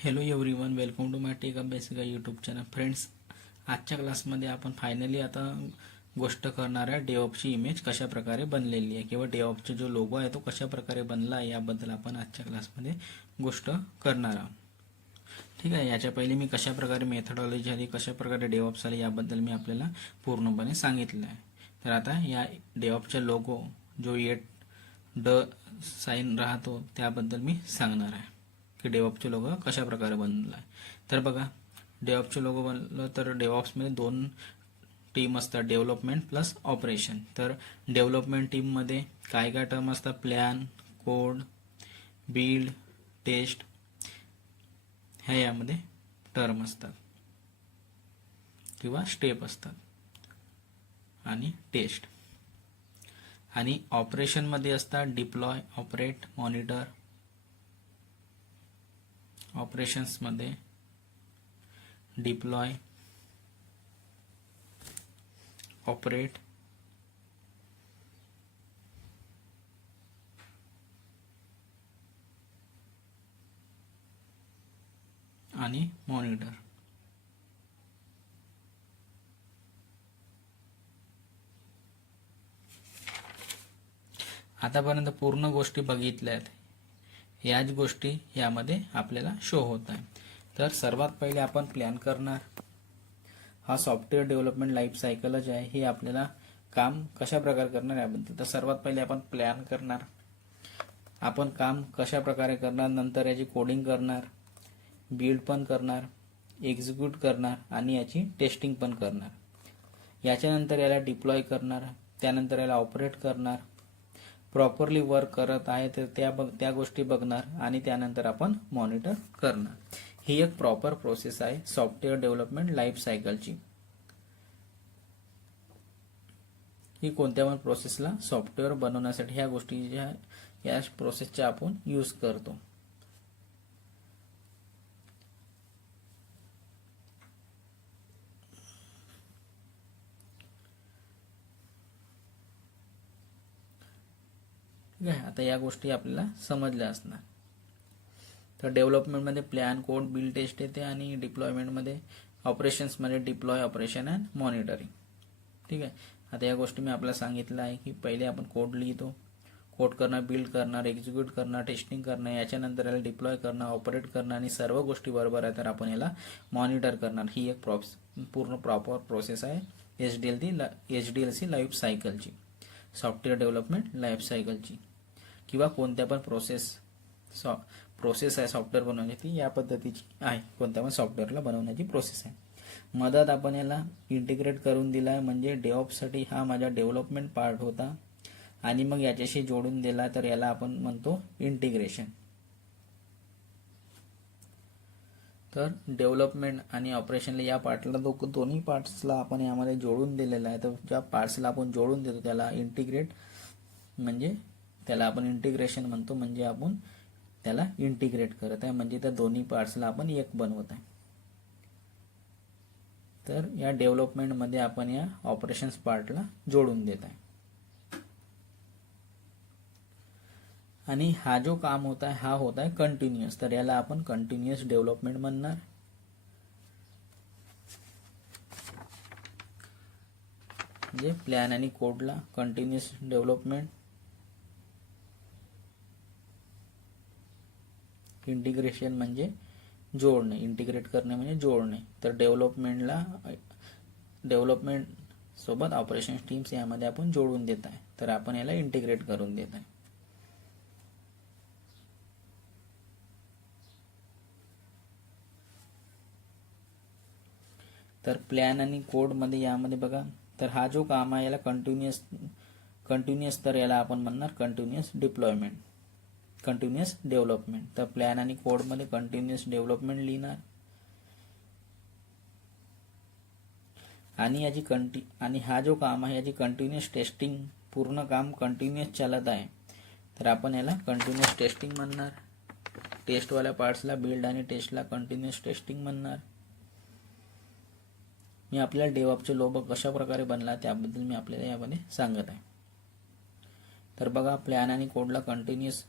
Hello everyone, welcome to my tech Abhyasika YouTube channel. Friends, आजच्या क्लासमध्ये आपण फायनली आता गोष्ट करणार आहे डेव्हऑप्सची इमेज कशा प्रकारे बनलेली आहे किंवा डेव्हऑप्सचा जो लोगो आहे तो कशा प्रकारे बनला आहे याबद्दल आपण आजच्या क्लासमध्ये गोष्ट करणार आहोत. ठीक आहे. याच्या पहिले मी कशा प्रकारे मेथडॉलॉजी आली, कशा प्रकारे डेव्हऑप्स आली याबद्दल मी आपल्याला पूर्णपणे सांगितलं आहे. तर आता या डेव्हऑप्सचा लोगो जो ड साइन राहतो त्याबद्दल मी सांगणार आहे की डेव्हऑप्सचे लोगो कशा प्रकारे बनला आहे. तर बघा, डेव्हऑप्सचे लोगो बनलं तर डेव्हऑप्समध्ये दोन टीम असतात, डेव्हलपमेंट प्लस ऑपरेशन. तर डेव्हलपमेंट टीममध्ये काय काय टर्म असतात? प्लॅन, कोड, बिल्ड, टेस्ट ह्या यामध्ये टर्म असतात किंवा स्टेप असतात आणि टेस्ट. आणि ऑपरेशनमध्ये असतात डिप्लॉय, ऑपरेट, मॉनिटर. ऑपरेशन्समध्ये डिप्लॉय, ऑपरेट आणि मॉनिटर. आतापर्यंत पूर्ण गोष्टी बघितल्या आहेत. याच गोष्टी यामध्ये आपल्याला शो होत आहे. तर सर्वात पहिले आपण प्लॅन करणार. हा सॉफ्टवेअर डेव्हलपमेंट लाईफ सायकलच आहे. हे आपल्याला काम कशा प्रकारे करणार याबद्दल. तर सर्वात पहिले आपण प्लॅन करणार. आपण काम कशा प्रकारे करणार, नंतर याची कोडिंग करणार, बिल्ड पण करणार, एक्झिक्यूट करणार आणि याची टेस्टिंग पण करणार. याच्यानंतर याला डिप्लॉय करणार, त्यानंतर याला ऑपरेट करणार, प्रॉपरली वर्क करत आहे तर त्या गोष्टी बघणार आणि त्यानंतर आपण मॉनिटर करणार. ही एक प्रॉपर प्रोसेस आहे सॉफ्टवेअर डेव्हलपमेंट लाईफ सायकलची. ही कोणत्या पण प्रोसेसला सॉफ्टवेअर बनवण्यासाठी ह्या गोष्टीच्या या प्रोसेसचा आपण यूज करतो. ठीक आहे. आता या गोष्टी आपल्याला समजल्या असणार. तर डेव्हलपमेंटमध्ये प्लॅन, कोड, बिल्ड, टेस्ट येते आणि डिप्लॉयमेंटमध्ये ऑपरेशन्समध्ये डिप्लॉय, ऑपरेशन अँड मॉनिटरिंग. ठीक आहे. आता या गोष्टी मी आपल्याला सांगितलं आहे की पहिले आपण कोड लिहितो, कोड करणार, बिल्ड करणार, एक्झिक्यूट करणार, टेस्टिंग करणार, याच्यानंतर याला डिप्लॉय करणार, ऑपरेट करणार आणि सर्व गोष्टी बरोबर आहे तर आपण याला मॉनिटर करणार. ही एक पूर्ण प्रॉपर प्रोसेस आहे HDLC लाईफ सायकलची, सॉफ्टवेअर डेव्हलपमेंट लाईफ सायकलची. किंवा कोणत्या पण प्रोसेस आहे सॉफ्टवेअर बनवण्याची या पद्धतीची आहे. कोणत्या पण सॉफ्टवेअरला बनवण्याची प्रोसेस आहे. मदत आपण याला इंटिग्रेट करून दिला आहे, म्हणजे डेव्हऑप्ससाठी हा माझा डेव्हलपमेंट पार्ट होता आणि मग याच्याशी जोडून दिला तर याला आपण म्हणतो इंटिग्रेशन. तर डेव्हलपमेंट आणि ऑपरेशनला या पार्टला दोन्ही पार्ट्सला आपण यामध्ये जोडून दिलेला आहे. तर ज्या पार्ट्सला आपण जोडून देतो त्याला इंटिग्रेट म्हणजे त्याला आपण इंटिग्रेशन म्हणतो, म्हणजे आपण त्याला इंटिग्रेट करत आहे, म्हणजे त्या दोन्ही पार्ट्सला आपण एक बनवत आहे. तर या डेव्हलपमेंटमध्ये आपण या ऑपरेशन्स पार्टला जोडून देत आहे. आणि हा जो काम होत आहे हा होत आहे कंटिन्युअस. तर याला आपण कंटिन्युअस डेव्हलपमेंट म्हणणार. म्हणजे प्लॅन आणि कोडला कंटिन्युअस डेव्हलपमेंट, इंटिग्रेशन म्हणजे जोडणे, इंटिग्रेट करणे म्हणजे जोडणे. तर डेव्हलपमेंट सोबत ऑपरेशन टीम्स यामध्ये आपण जोडून देत आहे, तर आपण याला इंटिग्रेट करून देत आहे. तर प्लॅन आणि कोड मध्ये यामध्ये बघा, तर हा जो काम आहे याला कंटिन्युअस तर याला आपण म्हणणार कंटिन्युअस डिप्लॉयमेंट, कंटिन्युअस डेव्हलपमेंट. तर प्लॅन आणि कोड मध्ये कंटिन्युअस डेव्हलपमेंट लिहिणार आणि आणि हा जो काम आहे याची कंटिन्युअस टेस्टिंग, पूर्ण काम कंटिन्युअस चालत आहे तर आपण याला कंटिन्युअस टेस्टिंग म्हणणार. टेस्टवाल्या पार्ट्सला बिल्ड आणि टेस्टला कंटिन्युअस टेस्टिंग म्हणणार. मी आपल्याला डेव्हऑप्सचे लोगो कशा प्रकारे बनला त्याबद्दल मी आपल्याला यामध्ये सांगत आहे. तर बघा, प्लॅन आणि कोडला कंटिन्युअस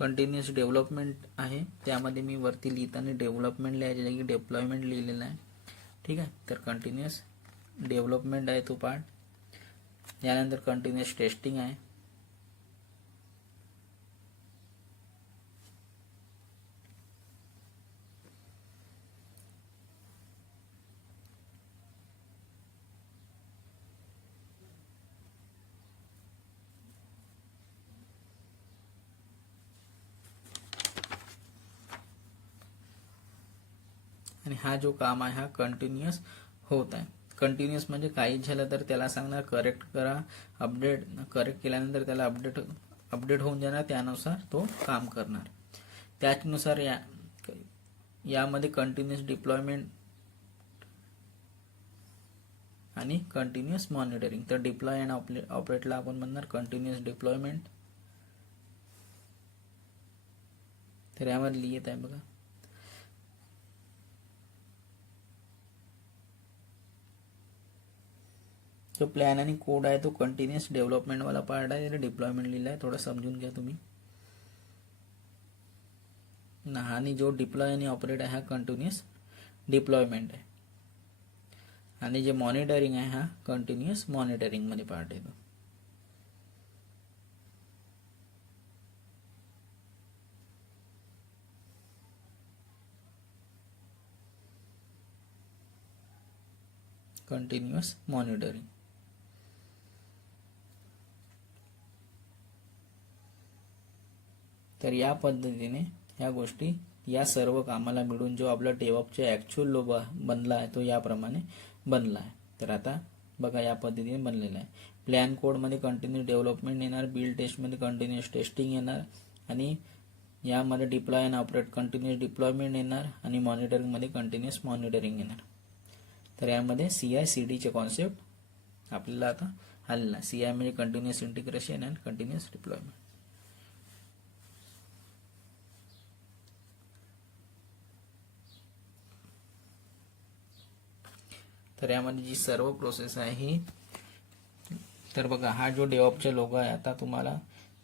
कंटिन्युअस डेव्हलपमेंट आहे, त्यामध्ये मी वरती लिहिताना डेव्हलपमेंट लिहायच्या जागी डिप्लॉयमेंट लिहिलेलं आहे. ठीक आहे, तर कंटिन्युअस डेव्हलपमेंट आहे तो पार्ट. यानंतर कंटिन्युअस टेस्टिंग आहे. आणि हा जो काम आहे हा कंटिन्युअस होत आहे. कंटिन्युअस म्हणजे काहीच झालं तर त्याला सांगणार करेक्ट करा, अपडेट करेक्ट केल्यानंतर त्याला अपडेट होऊन जाणार, त्यानुसार तो काम करणार. त्याचनुसार यामध्ये कंटिन्युअस डिप्लॉयमेंट आणि कंटिन्युअस मॉनिटरिंग. तर डिप्लॉय अँड ऑपरेटला आपण म्हणणार कंटिन्युअस डिप्लॉयमेंट. तर यामध्ये लिहित आहे बघा, जो प्लॅन आणि कोड आहे तो कंटिन्युअस डेव्हलपमेंट वाला पार्ट आहे. डिप्लॉयमेंट लिहिला आहे, थोडं समजून घ्या तुम्ही. आणि जो डिप्लॉय आणि ऑपरेट आहे हा कंटिन्युअस डिप्लॉयमेंट आहे. आणि जे मॉनिटरिंग आहे हा कंटिन्युअस मॉनिटरिंग मध्ये पार्ट येतो. Continuous monitoring. तर या पद्धतीने ह्या गोष्टी, या सर्व कामाला मिळून जो आपला डेव्हऑप्सचा ॲक्च्युअल लोगो बनला आहे तो याप्रमाणे बनला आहे. तर आता बघा या पद्धतीने बनलेला आहे. प्लॅन कोडमध्ये कंटिन्युअस डेव्हलपमेंट येणार, बिल्ड टेस्टमध्ये कंटिन्युअस टेस्टिंग येणार, आणि यामध्ये deploy and operate continuous deployment येणार, आणि मॉनिटरिंगमध्ये कंटिन्युअस मॉनिटरिंग येणार. तर यामध्ये CI/CD चे कॉन्सेप्ट आपल्याला आता आलेला आहे. CI म्हणजे continuous integration and continuous deployment. तर यामध्ये जी सर्व प्रोसेस आहे ही, तर बघा हा जो डेव्हऑप्सचा लोगो आहे, आता तुम्हाला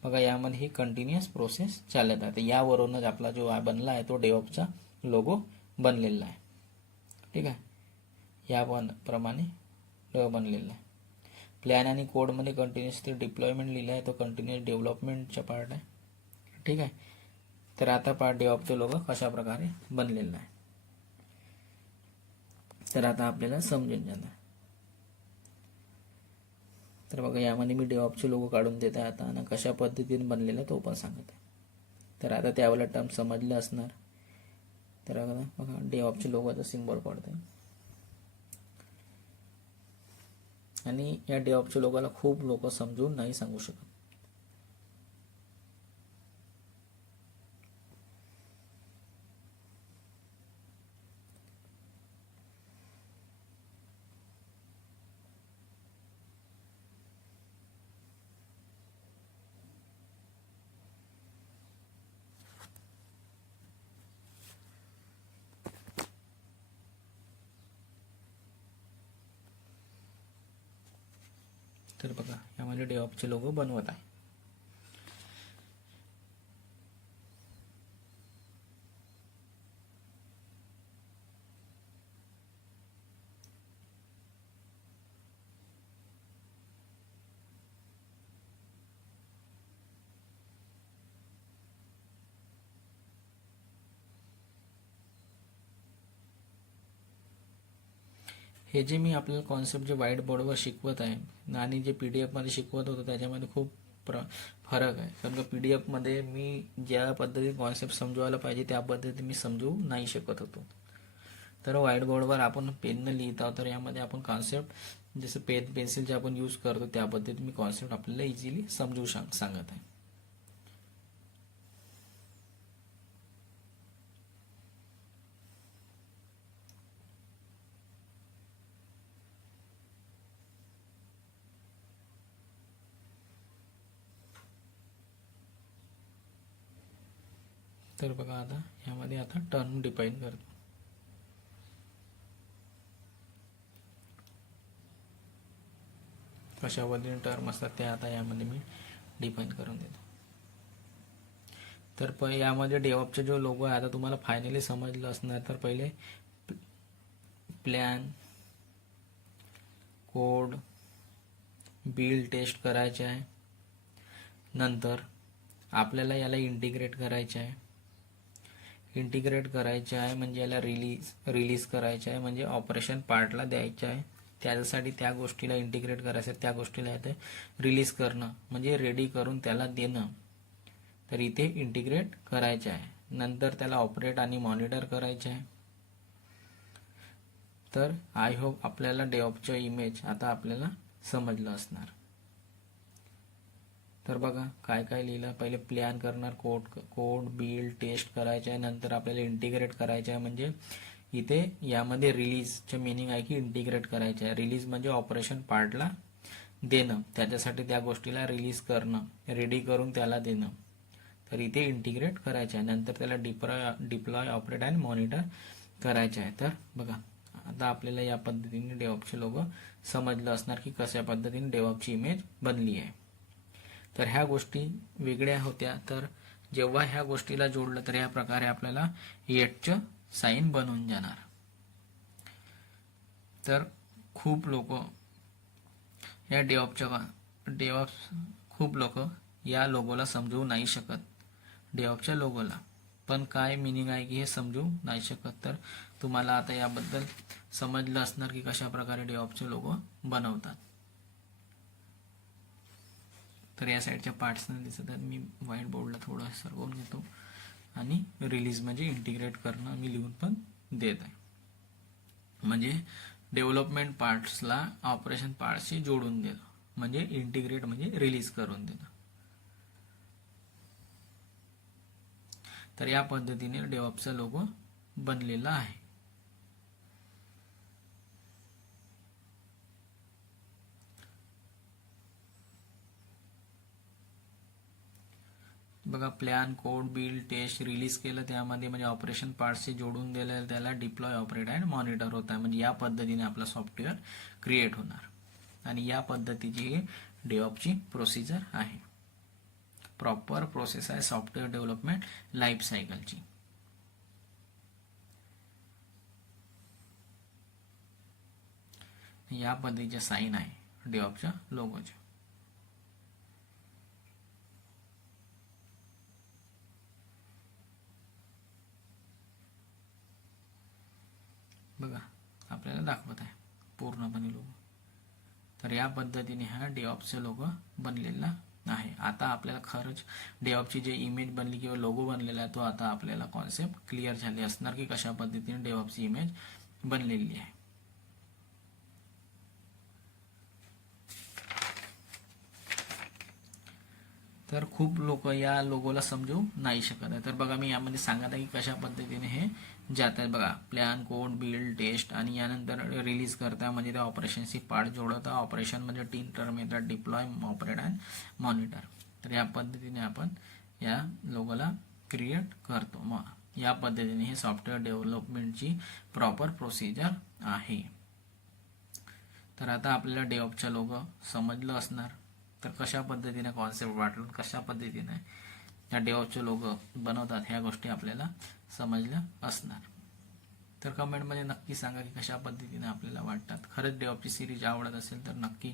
बघा यामध्ये ही कंटिन्युअस प्रोसेस चालत आहे. यावरूनच आपला जो बनला आहे तो डेव्हऑप्सचा लोगो बनलेला आहे. ठीक आहे, या प्रमाणे बनलेला आहे. प्लॅन आणि कोडमध्ये कंटिन्युअस ते डिप्लॉयमेंट लिहिलं आहे, तो कंटिन्युअस डेव्हलपमेंटचा पार्ट आहे. ठीक आहे, तर आता पार्ट डेव्हऑप्सचा लोगो कशा प्रकारे बनलेला आहे तर आता आपल्याला समजून जाणार. तर बघा यामध्ये मी डेव्हऑप्सचे लोगो काढून देत आहे आता, आणि कशा पद्धतीने बनलेला तो पण सांगत आहे. तर आता त्यावेळेला टर्म समजलं असणार. तर बघा डेव्हऑप्सचे लोगोचा सिम्बॉल पडते, आणि या डेव्हऑप्सच्या लोगोला खूप लोक समजून नाही सांगू शकत. तर बघा यामध्ये डेव्हऑप्सचे लोगो बनवत आहे. हे जे मी आपल्याला कॉन्सेप्ट जे व्हाईट बोर्डवर शिकवत आहे आणि जे PDF मध्ये शिकवत होतो त्याच्यामध्ये खूप फरक आहे. कारण की PDF मध्ये मी ज्या पद्धतीने कॉन्सेप्ट समजवायला पाहिजे त्या पद्धतीने मी समजवू नाही शकत होतो. तर व्हाईट बोर्डवर आपण पेनने लिहित आहोत, तर यामध्ये आपण कॉन्सेप्ट जसं पेन पेन्सिल जे आपण यूज करतो त्या पद्धतीने मी कॉन्सेप्ट आपल्याला इझिली समजवू सांगत आहे. तर बघा आता यामध्ये आता टर्म डिफाईन करतो. कशा पद्धतीने टर्म असतात ते आता यामध्ये मी डिफाईन करून देतो. तर यामध्ये डेव्हऑपचा जो लोगो आहे आता तुम्हाला फायनली समजलं असणार. तर पहिले प्लॅन, कोड, बिल्ड, टेस्ट करायचे आहे. नंतर आपल्याला याला इंटिग्रेट करायचे आहे. इंटिग्रेट करायचे आहे म्हणजे याला रिलीज करायचे आहे, म्हणजे ऑपरेशन पार्टला द्यायचं आहे. त्याच्यासाठी त्या गोष्टीला इंटिग्रेट करायचं आहे, त्या गोष्टीला येते रिलीज करणं म्हणजे रेडी करून त्याला देणं. तर इथे इंटिग्रेट करायचे आहे. नंतर त्याला ऑपरेट आणि मॉनिटर करायचे आहे. तर आय होप आपल्याला डेव्हऑपचं इमेज आता आपल्याला समजलं असणार. तर बघा काय काय लिहिलं. पहिले प्लॅन करणार, कोड बिल्ड टेस्ट करायचं आहे. नंतर आपल्याला इंटिग्रेट करायचं आहे म्हणजे इथे यामध्ये रिलीजचं मिनिंग आहे की इंटिग्रेट करायचं आहे. रिलीज म्हणजे ऑपरेशन पार्टला देणं, त्याच्यासाठी त्या गोष्टीला रिलीज करणं, रेडी करून त्याला देणं. तर इथे इंटिग्रेट करायचं आहे. नंतर त्याला डिप्लॉय ऑपरेट आणि मॉनिटर करायचं आहे. तर बघा आता आपल्याला या पद्धतीने डेव्हऑपचे लोगो समजलं असणार की कशा पद्धतीने डेव्हऑपची इमेज बनली आहे. तर ह्या गोष्टी वेगळ्या होत्या. तर जेव्हा ह्या गोष्टीला जोडलं तर या प्रकारे आपल्याला येटचं साईन बनून जाणार. तर खूप लोक या खूप लोक या लोगोला समजवू नाही शकत, डेव्हऑपच्या लोगोला. पण काय मिनिंग आहे की हे समजू नाही शकत. तर तुम्हाला आता याबद्दल समजलं असणार की कशा प्रकारे डेव्हऑपचे लोगो बनवतात. तर या साईडच्या पार्ट्सने दिसत आहेत. मी व्हाईट बोर्डला थोडं सरकवून घेतो आणि रिलीज म्हणजे इंटिग्रेट करणं मी लिहून पण देत आहे. म्हणजे डेव्हलपमेंट पार्ट्सला ऑपरेशन पार्ट्सशी जोडून देणं म्हणजे इंटिग्रेट म्हणजे रिलीज करून देणं. तर या पद्धतीने डेव्हऑपचा लोगो बनलेला आहे. बघा plan, code, build, test, release केलं त्यामध्ये म्हणजे ऑपरेशन पार्ट्सशी जोडून दिलं, त्याला डिप्लॉय ऑपरेट अँड मॉनिटर होत आहे. म्हणजे या पद्धतीने आपला सॉफ्टवेअर क्रिएट होणार. आणि या पद्धतीची ही डेव्हऑपची प्रोसिजर आहे. प्रॉपर प्रोसेस आहे सॉफ्टवेअर डेव्हलपमेंट लाईफ सायकलची. या पद्धतीचे साईन आहे डेव्हऑपच्या लोगोचे. बघा आपल्याला दाखवत आहे पूर्णपणे लोगो. तर या पद्धतीने हा डेव्हऑपचा लोगो बनलेला आहे. आता आपल्याला खरंच डेव्हऑपची जी इमेज बनली किंवा लोगो बनलेला आहे तो आता आपल्याला कॉन्सेप्ट क्लिअर झाले असणार की कशा पद्धतीने डेव्हऑपची इमेज बनलेली आहे. तर खूप लोक या लोगोला समजू नाही शकत आहे. तर बघा मी यामध्ये सांगत आहे की कशा पद्धतीने हे जात आहे. बघा प्लॅन, कोड, बिल्ड, टेस्ट आणि यानंतर रिलीज करता म्हणजे त्या ऑपरेशनशी पार्ट जोडता. ऑपरेशन म्हणजे 3 टर्म येतात, डिप्लॉय, ऑपरेट आणि मॉनिटर. तर या पद्धतीने आपण या लोगोला क्रिएट करतो. मग या पद्धतीने हे सॉफ्टवेअर डेव्हलपमेंटची प्रॉपर प्रोसिजर आहे. तर आता आपल्याला डेव्हऑपचा लोगो समजलं असणार. तर कशा पद्धतीने कॉन्सेप्ट वाटून कशा पद्धतीने या डेव्हऑपचे लोगो बनवतात ह्या गोष्टी आपल्याला समजल्या असणार. तर कमेंटमध्ये नक्की सांगा की कशा पद्धतीने आपल्याला वाटतात. खरंच डेव्हऑपची सिरीज आवडत असेल तर नक्की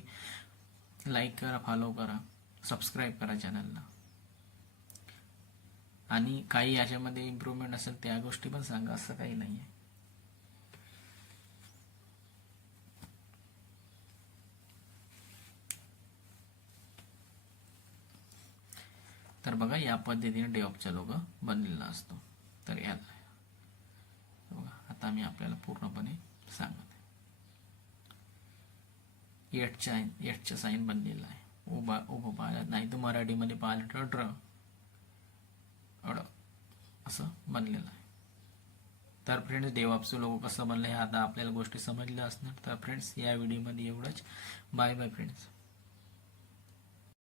लाईक करा, फॉलो करा, सबस्क्राईब करा चॅनलला. आणि काही याच्यामध्ये इम्प्रूव्हमेंट असेल त्या गोष्टी पण सांगा, असं काही नाही आहे. तर बघा या पद्धतीने डेव्हऑपचा लोगो बनलेला असतो. तर याला बघा आता मी आपल्याला पूर्णपणे सांगत आहे. येटच्या साईन बनलेला आहे. उभं पाहिलं नाही तर मराठीमध्ये पाहिलं तर ड्र अड असं बनलेलं आहे. तर फ्रेंड्स डेव्हऑपचं लोगो कसं बनलं हे आता आपल्याला गोष्टी समजल्या असणार. तर फ्रेंड्स या व्हिडिओमध्ये एवढंच. Bye bye friends.